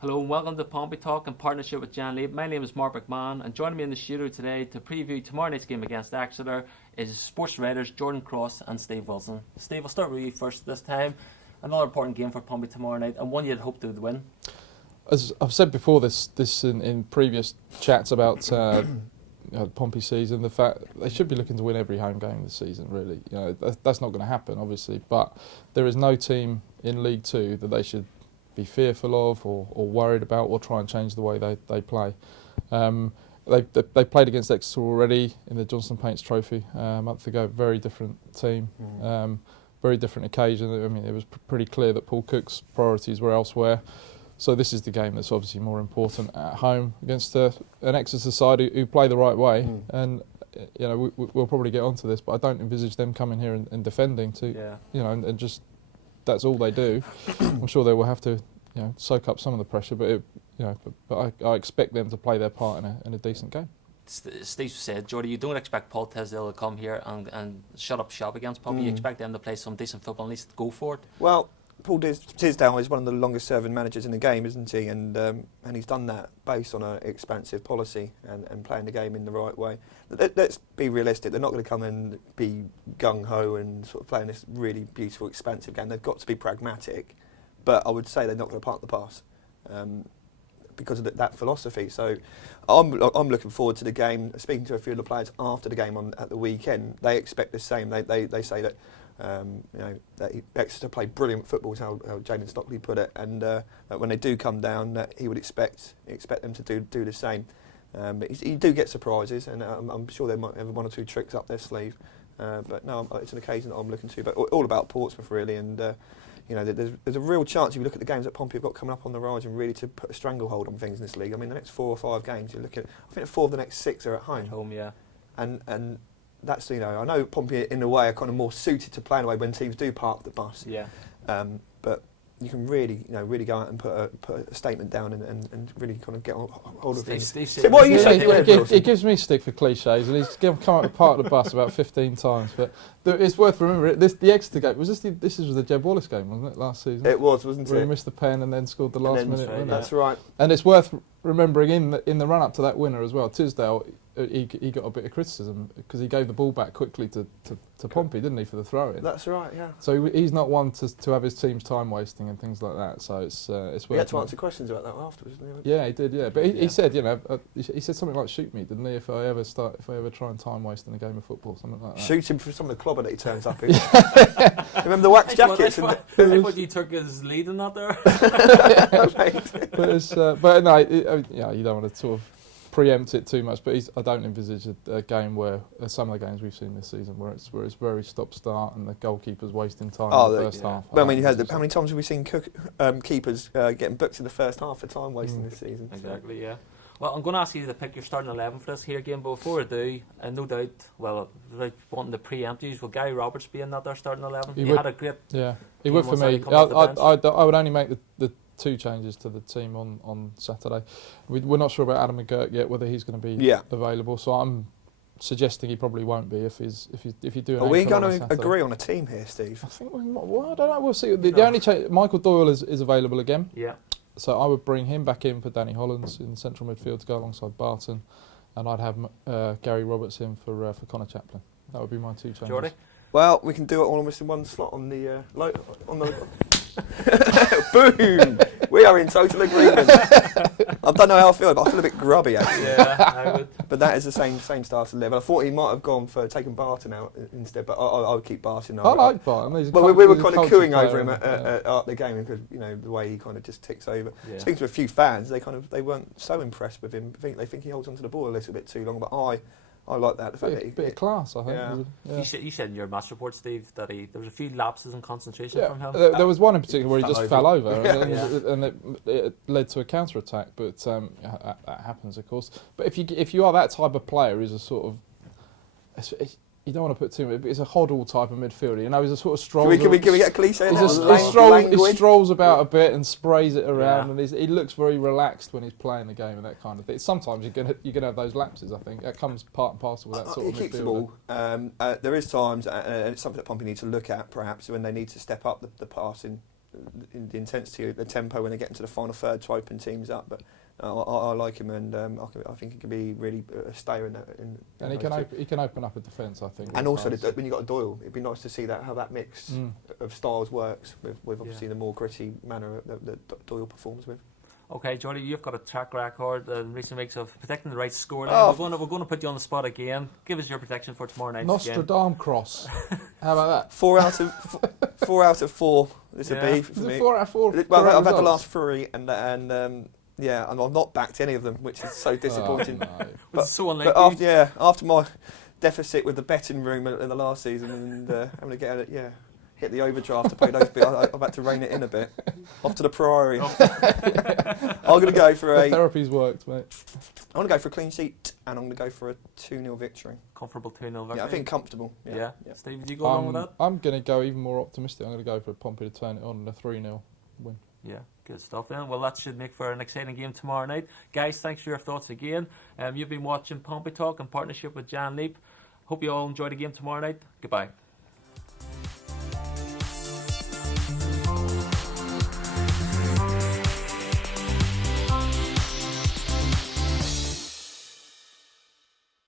Hello and welcome to Pompey Talk in partnership with Jan Lee. My name is Mark McMahon, and joining me in the studio today to preview tomorrow night's game against Exeter is sports writers Jordan Cross and Steve Wilson. Steve, I'll start with you first this time. Another important game for Pompey tomorrow night, and one you'd hope to win. As I've said before, this in previous chats about the Pompey season, the fact they should be looking to win every home game this season. Really, that's not going to happen, obviously. But there is no team in League Two that they should be fearful of or worried about or try and change the way they play. They played against Exeter already in the Johnson Paints Trophy a month ago. Very different team, very different occasion. I mean, it was pretty clear that Paul Cook's priorities were elsewhere. So this is the game that's obviously more important at home against an Exeter side who play the right way. And we'll probably get onto this, but I don't envisage them coming here and defending and just that's all they do. I'm sure they will have to soak up some of the pressure, but I expect them to play their part in a decent game. Steve said, Jordy, you don't expect Paul Tisdale to come here and shut up shop against Pompey. You expect them to play some decent football, at least go for it. Well, Paul Tisdale is one of the longest serving managers in the game, isn't he? And he's done that based on an expansive policy and playing the game in the right way. Let's be realistic, they're not going to come and be gung-ho and sort of playing this really beautiful, expansive game. They've got to be pragmatic, but I would say they're not going to park the pass because of that philosophy. So I'm looking forward to the game. Speaking to a few of the players after the game at the weekend, they expect the same. They say that that Exeter play brilliant football, is how Jayden Stockley put it, and that when they do come down, that he would expect them to do the same. But you do get surprises, and I'm sure they might have one or two tricks up their sleeve. But no, it's an occasion that I'm looking to. But all about Portsmouth really, and there's a real chance if you look at the games that Pompey have got coming up on the horizon, really to put a stranglehold on things in this league. I mean, the next 4 or 5 games, you look at, I think 4 of the next 6 are at home. At home, yeah. And that's, I know Pompey in a way are kind of more suited to playing away when teams do park the bus. Yeah. But you can really go out and put a statement down and really kind of get hold of things. What are you saying? He gives me stick for cliches, and he's come up with part of the bus about 15 times. But it's worth remembering. The Exeter game was this was the Jeb Wallace game, wasn't it, last season? It was, wasn't it? Where he missed the pen and then scored the last minute. Right, that's right. And it's worth remembering in the run up to that winner as well. Tisdale, he got a bit of criticism because he gave the ball back quickly to Pompey, didn't he, for the throw-in? That's right, yeah. So he's not one to have his team's time wasting and things like that. So it's worth. He had to answer questions about that afterwards, didn't he? Yeah, he did. Yeah, but he said, he said something like "shoot me," didn't he? If I ever try and time waste in a game of football, something like that. Shoot him for some of the clobber that he turns up in. Remember the wax jackets? I thought you took his lead in that there. But no, you don't want to sort of preempt it too much, but I don't envisage a game where some of the games we've seen this season where it's very stop-start and the goalkeeper's wasting time in the first half. Well, I mean, how many times have we seen keepers getting booked in the first half for time wasting this season? Exactly, so. Yeah. Well, I'm going to ask you to pick your starting 11 for this here game, but before I do, no doubt, without wanting to preempt you, will Gary Roberts be in that there starting 11? He had a great... Yeah, he would for me. I would only make the 2 changes to the team on Saturday. We're not sure about Adam McGurk yet, whether he's going to be available. So I'm suggesting he probably won't be if you do. Are we going to agree on a team here, Steve? I think I don't know. We'll see. The only change, Michael Doyle is available again. Yeah. So I would bring him back in for Danny Hollands in central midfield to go alongside Barton, and I'd have Gary Roberts in for Connor Chaplin. That would be my 2 changes. Jordy? Well, we can do it almost in one slot on the Boom! We are in total agreement. I don't know how I feel, but I feel a bit grubby actually. Yeah, I would. But that is the same starting 11. I thought he might have gone for taking Barton out instead, but I would keep Barton. I like Barton. Well, we were kind of cooing over him at the game because the way he kind of just ticks over. Yeah. Speaking to a few fans, they weren't so impressed with him. They think he holds onto the ball a little bit too long, but I like that. The fact that bit of class, I think. Yeah. You said in your match report, Steve, that there was a few lapses in concentration from him. There was one in particular where he just fell over and it led to a counter-attack, but that happens, of course. But if you are that type of player who's a sort of... You don't want to put too much, but it's a Hoddle type of midfielder. He's a sort of stroll. Can we get a cliche? He strolls about a bit and sprays it around, and he looks very relaxed when he's playing the game and that kind of thing. Sometimes you're gonna have those lapses. I think that comes part and parcel with that sort of midfielder. He keeps the ball. There is times, and it's something that Pompey need to look at, perhaps when they need to step up the passing the intensity, the tempo when they get into the final third to open teams up. But I like him, and I think he can be really a stayer in that. And he can open up a defence, I think. And also, when you got a Doyle, it'd be nice to see how that mix of styles works with obviously the more gritty manner that Doyle performs with. Okay, Jordy, you've got a track record in recent weeks of protecting the right scoreline. Oh. We're going to put you on the spot again. Give us your prediction for tomorrow night's game. Nostradamus cross. How about that? 4 out of 4. This would be for Is it me. 4 out of 4? Well, I've had the last 3, and I've not backed any of them, which is so disappointing. Oh, no. But so unlikely. But after my deficit with the betting room in the last season, and having to hit the overdraft to pay those bills, I've had to rein it in a bit. Off to the Priory. I'm going to go for the therapy's worked, mate. I'm going to go for a clean sheet, and I'm going to go for a 2-0 victory. Comfortable 2-0 victory. Yeah, I think comfortable. Yeah. Steve, do you go along with that? I'm going to go even more optimistic. I'm going to go for Pompey to turn it on and a 3-0 win. Yeah, good stuff then. Well, that should make for an exciting game tomorrow night. Guys, thanks for your thoughts again. You've been watching Pompey Talk in partnership with Jan Leap. Hope you all enjoy the game tomorrow night. Goodbye.